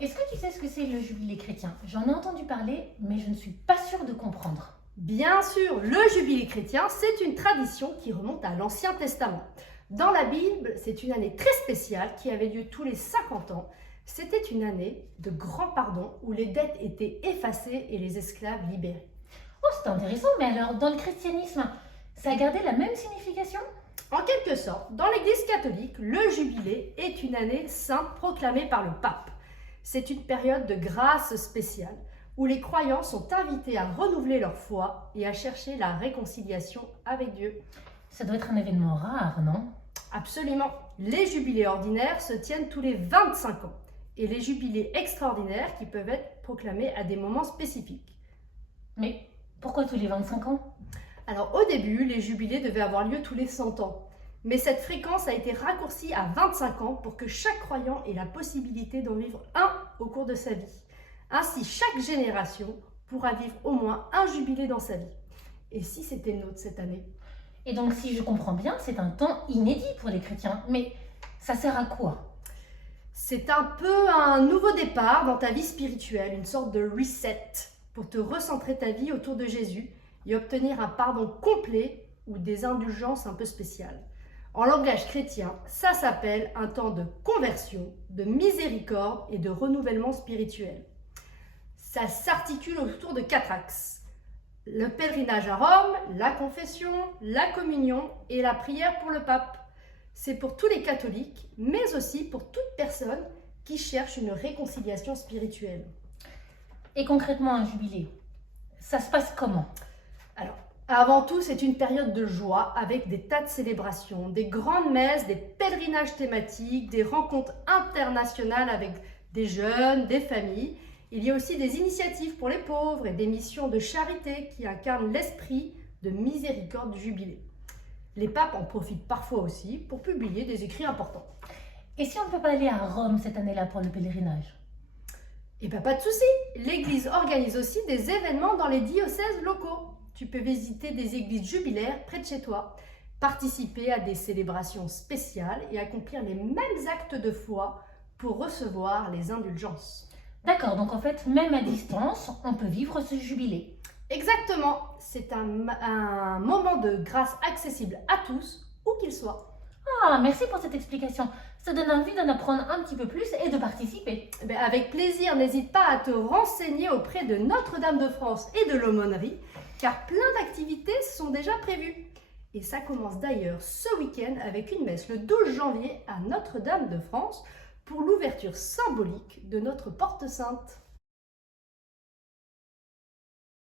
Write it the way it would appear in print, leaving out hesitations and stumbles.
Est-ce que tu sais ce que c'est le jubilé chrétien? J'en ai entendu parler, mais je ne suis pas sûre de comprendre. Bien sûr, le jubilé chrétien, c'est une tradition qui remonte à l'Ancien Testament. Dans la Bible, c'est une année très spéciale qui avait lieu tous les 50 ans. C'était une année de grand pardon où les dettes étaient effacées et les esclaves libérés. Oh, c'est intéressant, mais alors dans le christianisme, ça a gardé la même signification? En quelque sorte, dans l'Église catholique, le jubilé est une année sainte proclamée par le pape. C'est une période de grâce spéciale où les croyants sont invités à renouveler leur foi et à chercher la réconciliation avec Dieu. Ça doit être un événement rare, non? Absolument. Les jubilés ordinaires se tiennent tous les 25 ans et les jubilés extraordinaires qui peuvent être proclamés à des moments spécifiques. Mais pourquoi tous les 25 ans? Alors au début, les jubilés devaient avoir lieu tous les 100 ans. Mais cette fréquence a été raccourcie à 25 ans pour que chaque croyant ait la possibilité d'en vivre un au cours de sa vie. Ainsi, chaque génération pourra vivre au moins un jubilé dans sa vie. Et si c'était le nôtre cette année? Et donc, si je comprends bien, c'est un temps inédit pour les chrétiens. Mais ça sert à quoi? C'est un peu un nouveau départ dans ta vie spirituelle, une sorte de reset pour te recentrer ta vie autour de Jésus et obtenir un pardon complet ou des indulgences un peu spéciales. En langage chrétien, ça s'appelle un temps de conversion, de miséricorde et de renouvellement spirituel. Ça s'articule autour de 4 axes. Le pèlerinage à Rome, la confession, la communion et la prière pour le pape. C'est pour tous les catholiques, mais aussi pour toute personne qui cherche une réconciliation spirituelle. Et concrètement, un jubilé, ça se passe comment? Alors, avant tout, c'est une période de joie avec des tas de célébrations, des grandes messes, des pèlerinages thématiques, des rencontres internationales avec des jeunes, des familles. Il y a aussi des initiatives pour les pauvres et des missions de charité qui incarnent l'esprit de miséricorde du jubilé. Les papes en profitent parfois aussi pour publier des écrits importants. Et si on ne peut pas aller à Rome cette année-là pour le pèlerinage? Et bien pas de souci, l'Église organise aussi des événements dans les diocèses locaux. Tu peux visiter des églises jubilaires près de chez toi, participer à des célébrations spéciales et accomplir les mêmes actes de foi pour recevoir les indulgences. D'accord, donc en fait, même à distance, on peut vivre ce jubilé. Exactement, c'est un moment de grâce accessible à tous, où qu'ils soient. Ah, merci pour cette explication. Ça donne envie d'en apprendre un petit peu plus et de participer. Avec plaisir, n'hésite pas à te renseigner auprès de Notre-Dame de France et de l'Aumônerie, car plein d'activités sont déjà prévues. Et ça commence d'ailleurs ce week-end avec une messe le 12 janvier à Notre-Dame de France pour l'ouverture symbolique de notre Porte Sainte.